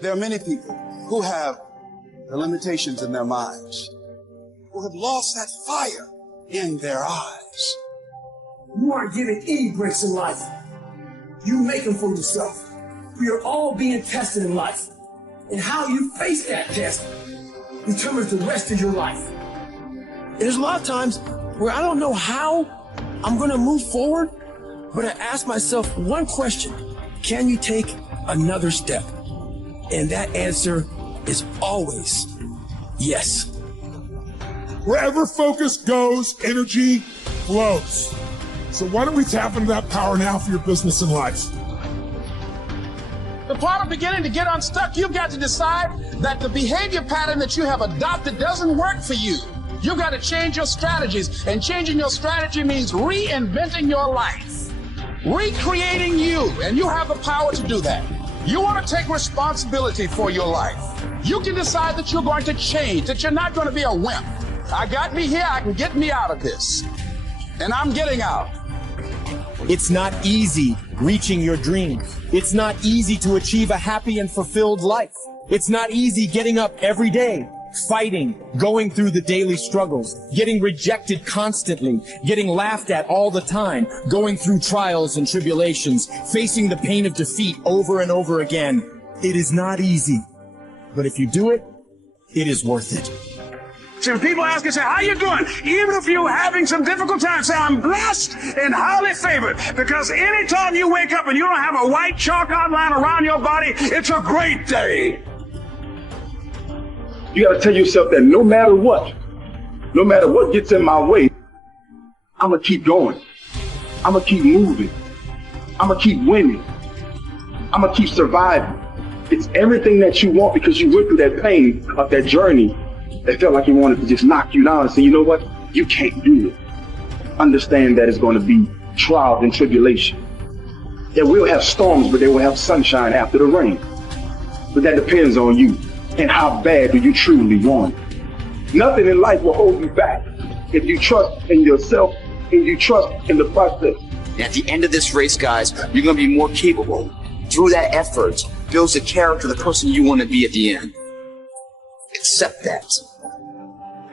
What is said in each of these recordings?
There are many people who have the limitations in their minds, who have lost that fire in their eyes. You aren't given any breaks in life. You make them for yourself. We are all being tested in life. And how you face that test determines the rest of your life. And there's a lot of times where I don't know how I'm going to move forward, but I ask myself one question: can you take another step? And that answer is always yes. Wherever focus goes, energy flows. So why don't we tap into that power now for your business and life? The part of beginning to get unstuck, you've got to decide that the behavior pattern that you have adopted doesn't work for you. You've got to change your strategies, and changing your strategy means reinventing your life, recreating you, and you have the power to do that. You want to take responsibility for your life. You can decide that you're going to change, that you're not going to be a wimp. I got me here, I can get me out of this. And I'm getting out. It's not easy reaching your dreams. It's not easy to achieve a happy and fulfilled life. It's not easy getting up every day, fighting, going through the daily struggles, getting rejected constantly, getting laughed at all the time, going through trials and tribulations, facing the pain of defeat over and over again. It is not easy, but if you do it, it is worth it. See, when people ask you, say, how you doing? Even if you're having some difficult times, say, I'm blessed and highly favored. Because anytime you wake up and you don't have a white chalk outline around your body, it's a great day. You got to tell yourself that no matter what gets in my way, I'm going to keep going. I'm going to keep moving. I'm going to keep winning. I'm going to keep surviving. It's everything that you want, because you went through that pain of that journey that felt like you wanted to just knock you down and say, you know what? You can't do it. Understand that it's going to be trials and tribulation. There will have storms, but they will have sunshine after the rain. But that depends on you and how bad do you truly want it. Nothing in life will hold you back if you trust in yourself and you trust in the process. At the end of this race, guys, you're going to be more capable. Through that effort, builds the character of the person you want to be at the end. Accept that.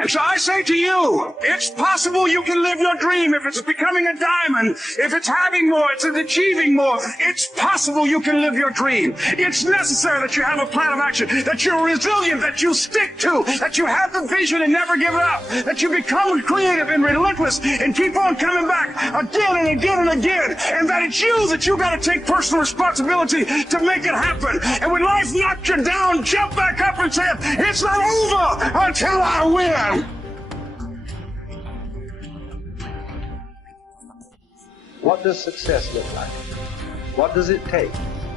And so I say to you, it's possible you can live your dream. If it's becoming a diamond, if it's having more, it's achieving more, it's possible you can live your dream. It's necessary that you have a plan of action, that you're resilient, that you stick to, that you have the vision and never give it up, that you become creative and relentless and keep on coming back again and again and again, and that it's you that you got to take personal responsibility to make it happen. And when life knocks you down, jump back up and say, it's not over until I win. What does success look like? What does it take?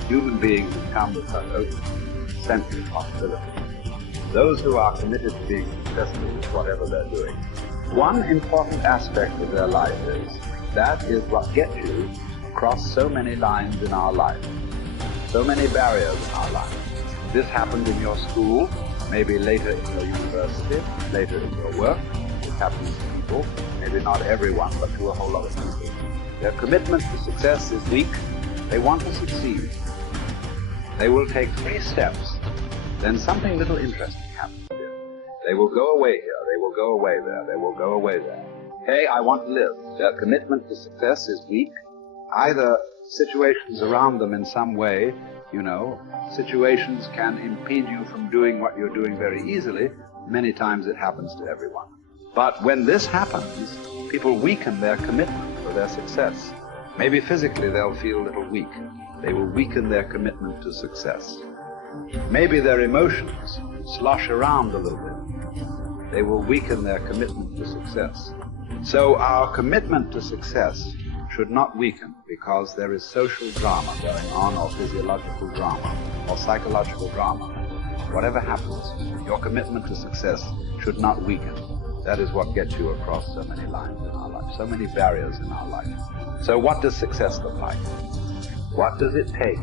Human beings have come with such open sense of possibility. Those who are committed to being successful with whatever they're doing. One important aspect of their life is what gets you across so many lines in our life, so many barriers in our life. This happened in your school, maybe later in your university, later in your work. It happens to people, maybe not everyone, but to a whole lot of people. Their commitment to success is weak. They want to succeed. They will take 3 steps, then something little interesting happens here. They will go away here, they will go away there, they will go away there. Hey, I want to live. Their commitment to success is weak. Either situations around them in some way, situations can impede you from doing what you're doing very easily. Many times it happens to everyone. But when this happens, people weaken their commitment for their success. Maybe physically they'll feel a little weak. They will weaken their commitment to success. Maybe their emotions slosh around a little bit. They will weaken their commitment to success. So our commitment to success should not weaken because there is social drama going on, or physiological drama, or psychological drama. Whatever happens, your commitment to success should not weaken. That is what gets you across so many lines in our life, so many barriers in our life. So what does success look like? What does it take?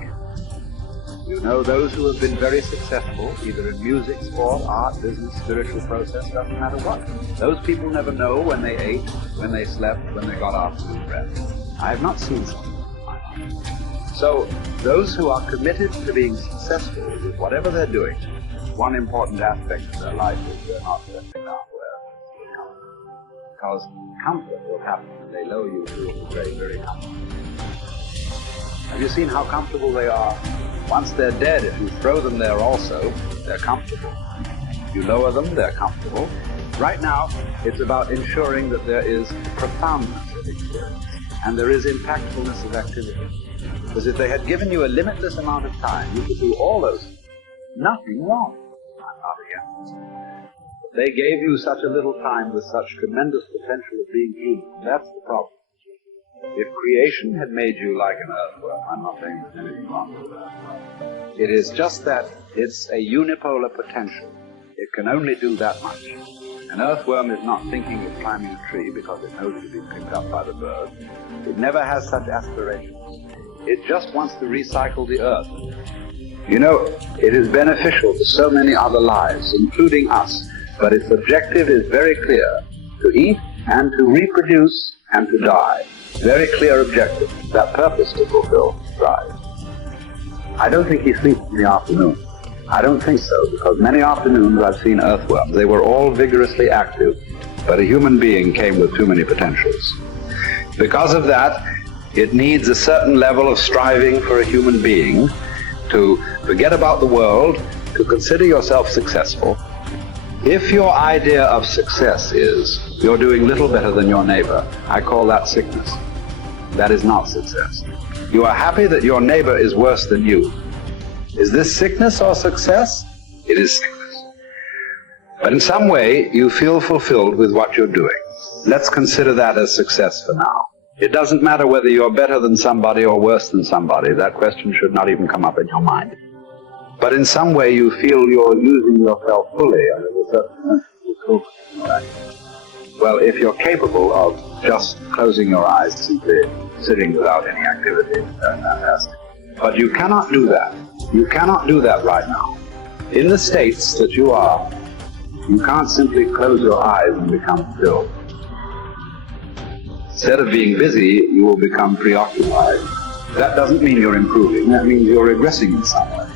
You know, those who have been very successful, either in music, sport, art, business, spiritual process, doesn't matter what. Those people never know when they ate, when they slept, when they got up to breath. I have not seen some. So those who are committed to being successful with whatever they're doing, one important aspect of their life is they're not settling down where, because comfort will happen when they lower you to a very, very comfortable. Have you seen how comfortable they are? Once they're dead, if you throw them there also, they're comfortable. You lower them, they're comfortable. Right now, it's about ensuring that there is profoundness of experience and there is impactfulness of activity. Because if they had given you a limitless amount of time, you could do all those things. Nothing wrong. I'm not against it. They gave you such a little time with such tremendous potential of being human. That's the problem. If creation had made you like an earthworm, I'm not saying there's anything wrong with that. It is just that it's a unipolar potential. It can only do that much. An earthworm is not thinking of climbing a tree because it knows it'll be picked up by the bird. It never has such aspirations. It just wants to recycle the earth. You know, it is beneficial to so many other lives, including us, but its objective is very clear: to eat and to reproduce and to die. Very clear objective, that purpose to fulfill, right? I don't think he sleeps in the afternoon. I don't think so, because many afternoons I've seen earthworms. They were all vigorously active, but a human being came with too many potentials. Because of that, it needs a certain level of striving for a human being to forget about the world, to consider yourself successful. If your idea of success is you're doing little better than your neighbor, I call that sickness. That is not success. You are happy that your neighbor is worse than you. Is this sickness or success? It is sickness. But in some way, you feel fulfilled with what you're doing. Let's consider that as success for now. It doesn't matter whether you're better than somebody or worse than somebody. That question should not even come up in your mind. But in some way, you feel you're using yourself fully and there's a certain fulfillment. Well, if you're capable of just closing your eyes, simply sitting without any activity, that's fantastic. But you cannot do that. You cannot do that right now. In the states that you are, you can't simply close your eyes and become still. Instead of being busy, you will become preoccupied. That doesn't mean you're improving. That means you're regressing in some way.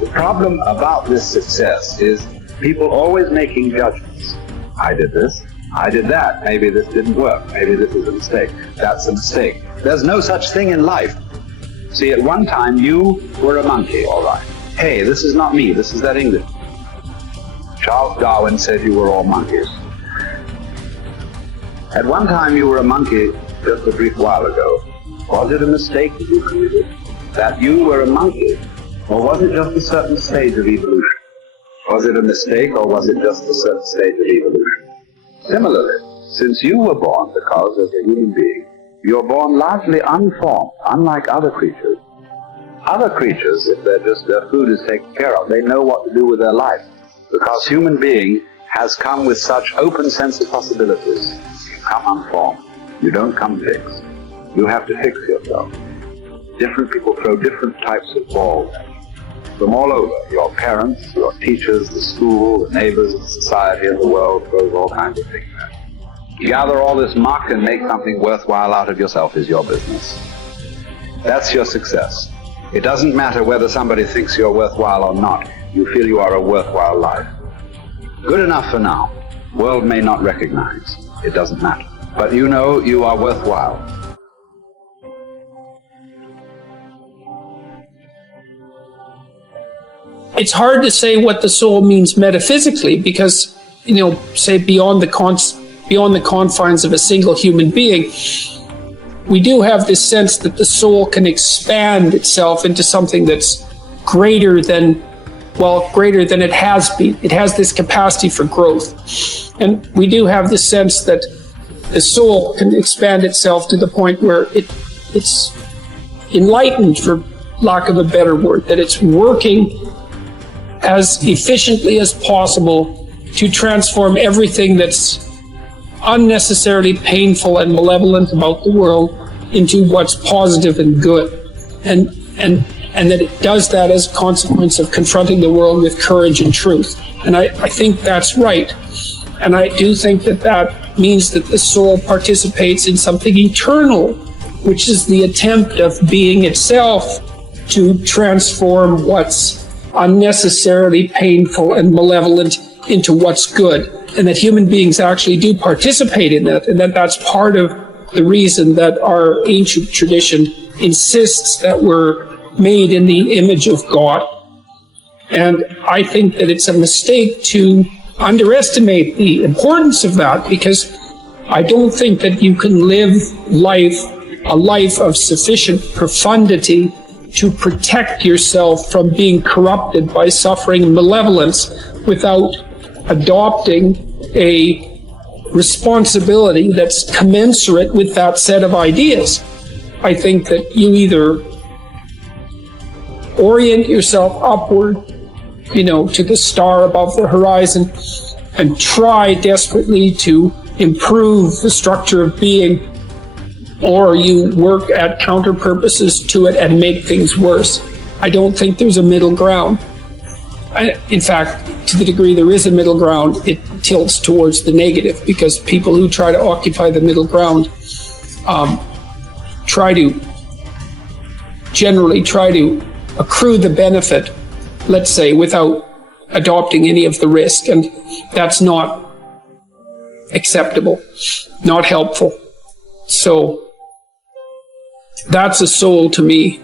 The problem about this success is people always making judgments. I did this. I did that. Maybe this didn't work. Maybe this is a mistake. That's a mistake. There's no such thing in life. See, at one time you were a monkey, all right. Hey, this is not me. This is that English. Charles Darwin said you were all monkeys. At one time you were a monkey just a brief while ago. Was it a mistake that you committed? That you were a monkey? Or was it just a certain stage of evolution? Was it a mistake or was it just a certain stage of evolution? Similarly, since you were born, because as a human being, you're born largely unformed, unlike other creatures. Other creatures, if their food is taken care of, they know what to do with their life. Because human being has come with such open sense of possibilities. You come unformed. You don't come fixed. You have to fix yourself. Different people throw different types of balls at you. From all over, your parents, your teachers, the school, the neighbors, the society, and the world throws all kinds of things at you. Gather all this muck and make something worthwhile out of yourself is your business. That's your success. It doesn't matter whether somebody thinks you're worthwhile or not. You feel you are a worthwhile life. Good enough for now. World may not recognize. It doesn't matter. But you know you are worthwhile. It's hard to say what the soul means metaphysically because, say beyond the confines of a single human being, we do have this sense that the soul can expand itself into something that's greater than it has been. It has this capacity for growth. And we do have this sense that the soul can expand itself to the point where it's enlightened, for lack of a better word, that it's working as efficiently as possible to transform everything that's unnecessarily painful and malevolent about the world into what's positive and good. And that it does that as a consequence of confronting the world with courage and truth. And I think that's right. And I do think that means that the soul participates in something eternal which is the attempt of being itself to transform what's unnecessarily painful and malevolent into what's good, and that human beings actually do participate in that, and that that's part of the reason that our ancient tradition insists that we're made in the image of God. And I think that it's a mistake to underestimate the importance of that, because I don't think that you can live a life of sufficient profundity to protect yourself from being corrupted by suffering and malevolence without adopting a responsibility that's commensurate with that set of ideas. I think that you either orient yourself upward, to the star above the horizon, and try desperately to improve the structure of being, or you work at counter purposes to it and make things worse. I don't think there's a middle ground. In fact, to the degree there is a middle ground, it tilts towards the negative, because people who try to occupy the middle ground generally try to accrue the benefit, let's say, without adopting any of the risk, and that's not acceptable, not helpful. So that's a soul to me.